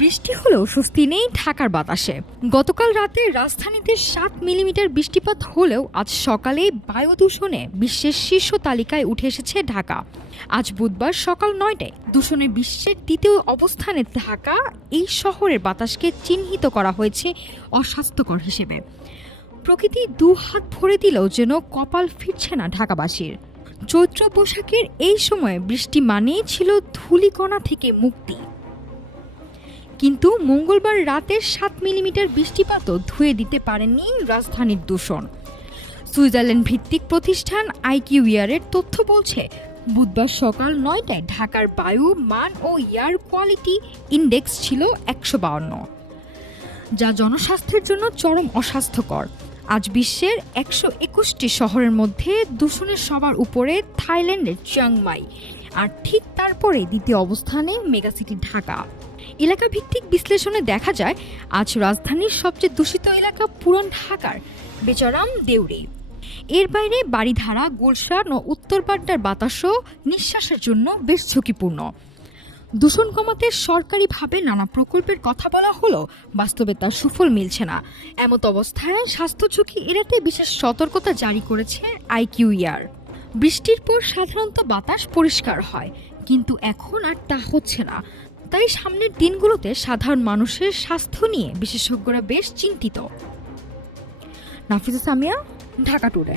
বৃষ্টি হলেও স্বস্তি নেই ঢাকার বাতাসে। গতকাল রাতে রাজধানীতে 7 মিলিমিটার বৃষ্টিপাত হলেও আজ সকালে বায়ু দূষণে বিশ্বের শীর্ষ তালিকায় উঠে এসেছে ঢাকা। আজ বুধবার সকাল 9টায় দূষণে বিশ্বের দ্বিতীয় অবস্থানে ঢাকা এই শহরের বাতাসকে চিহ্নিত করা হয়েছে অস্বাস্থ্যকর হিসেবে। প্রকৃতি দু হাত ভরে দিলেও যেন কপাল ফিরছে না ঢাকাবাসীর। চৈত্র বৈশাখের এই সময়ে বৃষ্টি মানেই ছিল ধূলিকণা থেকে মুক্তি। কিন্তু মঙ্গলবার রাতের 7 মিলিমিটার বৃষ্টিপাতও ধুয়ে দিতে পারেনি রাজধানীর দূষণ। সুইজারল্যান্ড ভিত্তিক প্রতিষ্ঠান আইকিউইয়ারের তথ্য বলছে, বুধবার সকাল 9টায় ঢাকার বায়ু মান ও এয়ার কোয়ালিটি ইন্ডেক্স ছিল 152, যা জনস্বাস্থ্যের জন্য চরম অস্বাস্থ্যকর। আজ বিশ্বের 121টি শহরের মধ্যে দূষণের সবার উপরে থাইল্যান্ডের চিয়াংমাই, আর ঠিক তারপরে দ্বিতীয় অবস্থানে মেগাসিটি ঢাকা। এলাকা ভিত্তিক বিশ্লেষণে দেখা যায়, আজ রাজধানীর সবচেয়ে দূষিত এলাকা পুরান ঢাকার বেচারাম দেউরি। এর বাইরে বাড়িধারা, গুলশান ও উত্তরপাড্ডার বাতাসও নিঃশ্বাসের জন্য বেশ ঝুঁকিপূর্ণ। দূষণ কমাতে সরকারিভাবে নানা প্রকল্পের কথা বলা হলেও বাস্তবে তার সুফল মিলছে না। এমত অবস্থায় স্বাস্থ্য ঝুঁকি এড়াতে বিশেষ সতর্কতা জারি করেছে আইকিউইআর। বৃষ্টির পর সাধারণত বাতাস পরিষ্কার হয়, কিন্তু এখন আর তা হচ্ছে না। তাই সামনের দিনগুলোতে সাধারণ মানুষের স্বাস্থ্য নিয়ে বিশেষজ্ঞরা বেশ চিন্তিত। নাফিসা সামিয়া, ঢাকা টুডে।